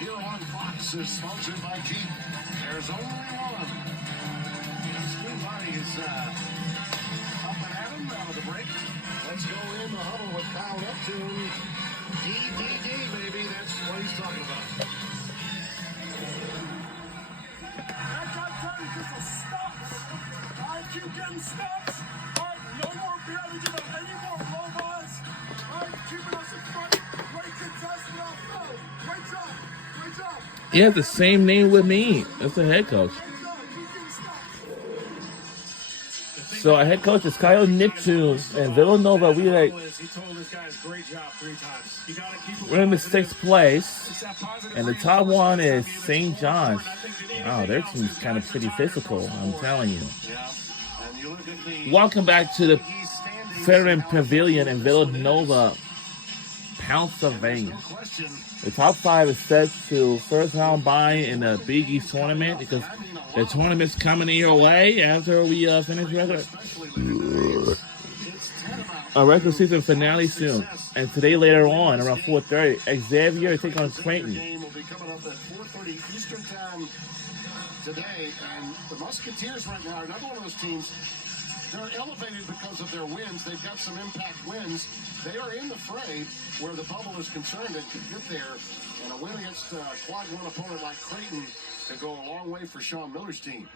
here on Fox is sponsored by Jeep. There's only one. Spring Body is up and at him out of the break. Let's go in the huddle with Kyle Neptune. DDD, baby. That's what he's talking about. That got done just a stop. I keep getting stops. All right, no more damage of any more robots. All right, keeping us in front. Great contestant out there. Great job. Great job. He has the same name with me. That's the head coach. So our head coach is Kyle Neptune and Villanova. We're in the 6th place, and the top one is St. John's. Wow, their team's kind of pretty physical, I'm telling you. Welcome back to the Veteran Pavilion in Villanova, Pennsylvania. The top 5 is set to first round bye in the Big East tournament because the tournament's coming your way after we finish a regular season finale soon. And today later on, around 4:30, Xavier take on Creighton. Game will be coming up at 4:30 Eastern time today. And the Musketeers right now are another one of those teams. They're elevated because of their wins. They've got some impact wins. They are in the fray where the bubble is concerned and could get there. And a win against a quad one opponent like Creighton could go a long way for Sean Miller's team.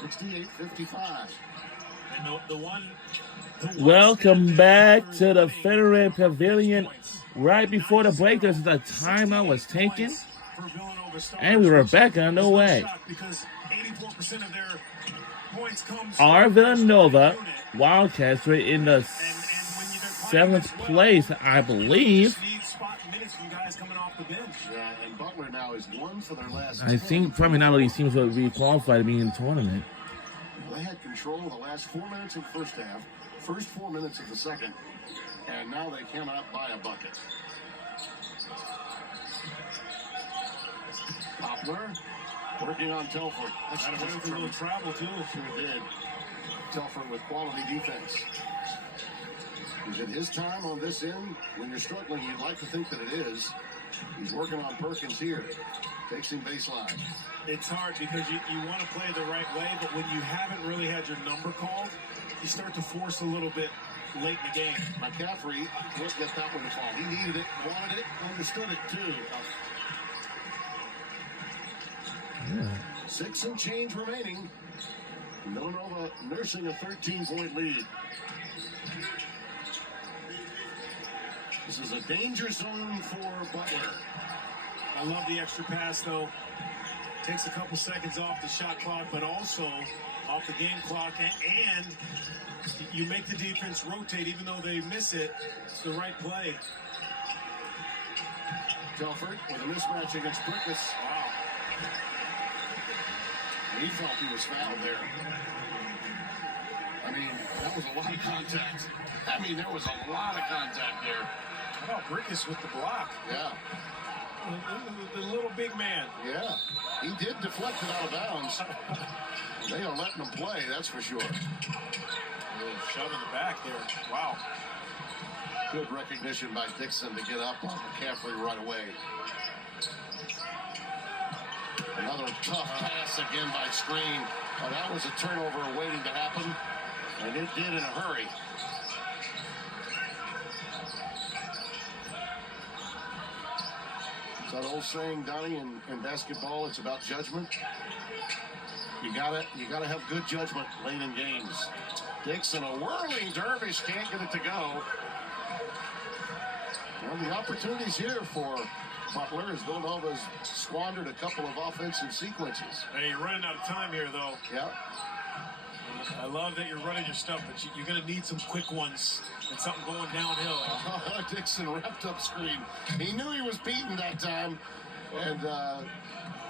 68-55. And the one Welcome back to the Veteran Pavilion. Right before the break, there's the timeout was taken. And we were back on the way. Our Villanova Wildcats were in the 7th place, I believe. Yeah, and Butler now is 1 for their last. I think probably not all these teams will be qualified to be in the tournament. They had control of the last 4 minutes of the first half, first 4 minutes of the second, and now they cannot buy a bucket. Butler working on Telford. That's a little travel too. Sure did. Telford with quality defense. Is it his time on this end? When you're struggling, you'd like to think that it is. He's working on Perkins here. Takes him baseline. It's hard because you want to play the right way, but when you haven't really had your number called, you start to force a little bit late in the game. McCaffrey can't get that one to fall. He needed it, wanted it, understood it too. 6 and change remaining. Villanova nursing a 13-point lead. This is a danger zone for Butler. I love the extra pass, though. Takes a couple seconds off the shot clock, but also off the game clock. And you make the defense rotate, even though they miss it. It's the right play. Telford with a mismatch against Brickus. Wow. He felt he was fouled there. I mean, that was a lot of contact. There was a lot of contact there. How about Brickus with the block? Yeah. The little big man. Yeah. He did deflect it out of bounds. They are letting him play, that's for sure. A little shove in the back there. Wow. Good recognition by Dixon to get up on McCaffrey right away. Another tough pass again by Screen. Oh, that was a turnover waiting to happen, and it did in a hurry. Is that old saying, Donnie, in basketball, it's about judgment? You gotta have good judgment late in games. Dixon, a whirling dervish, can't get it to go. Well, the opportunities here for Butler as Villanova's squandered a couple of offensive sequences. Hey, you're running out of time here, though. Yeah. I love that you're running your stuff, but you're going to need some quick ones and something going downhill. Dixon wrapped up Screen. He knew he was beaten that time, and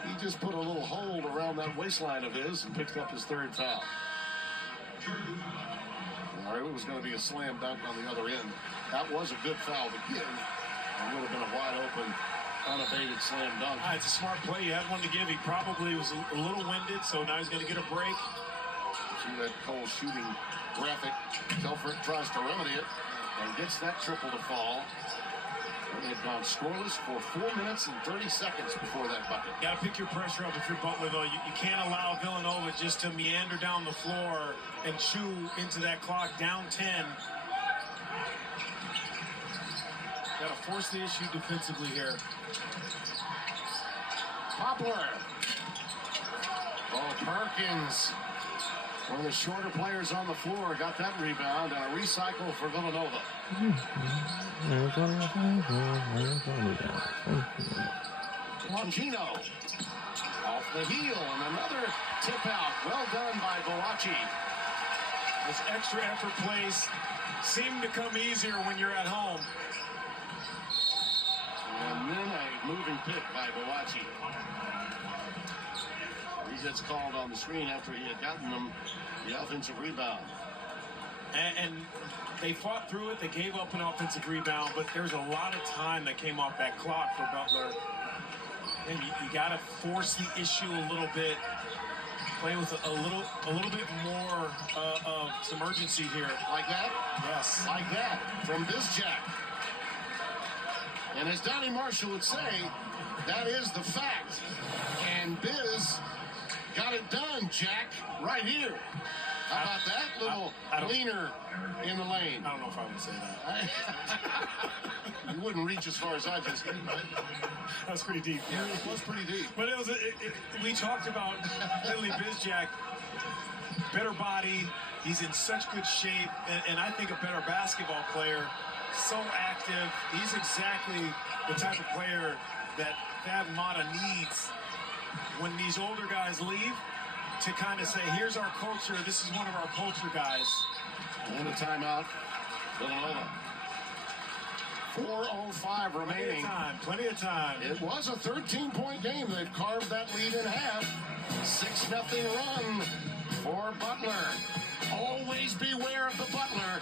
he just put a little hold around that waistline of his and picked up his 3rd foul. All right, it was going to be a slam dunk on the other end. That was a good foul to give. It would have been a wide open, unabated slam dunk. It's a smart play. You had one to give. He probably was a little winded, so now he's going to get a break. See that Cole shooting graphic. Telford tries to remedy it and gets that triple to fall. They've gone scoreless for 4 minutes and 30 seconds before that bucket. You got to pick your pressure up if you're Butler, though. You can't allow Villanova just to meander down the floor and chew into that clock. Down 10. Got to force the issue defensively here. Poplar. Oh, Perkins, one of the shorter players on the floor, got that rebound and a recycle for Villanova. Longino off the heel and another tip out. Well done by Boachi. Those extra effort plays seem to come easier when you're at home. And then a moving pick by Boachi. He gets called on the screen after he had gotten them the offensive rebound. And they fought through it. They gave up an offensive rebound, but there's a lot of time that came off that clock for Butler. And you got to force the issue a little bit. Play with a little bit more of some urgency here. Like that? Yes. Like that from Bizjack. And as Donnie Marshall would say, that is the fact. And Biz got it done, Jack, right here. How about that little leaner in the lane? I don't know if I would say that. You wouldn't reach as far as I just did. That was pretty deep. Yeah, it was pretty deep. But it was. We talked about Billy Bizjack, better body. He's in such good shape, and I think a better basketball player. So active. He's exactly the type of player that Thad Matta needs when these older guys leave, to kind of say, here's our culture. This is one of our culture guys. And a timeout. Villanova. 4:05 remaining. Plenty of time. It was a 13-point game. They've carved that lead in half. 6-0 run for Butler. Always beware of the Butler.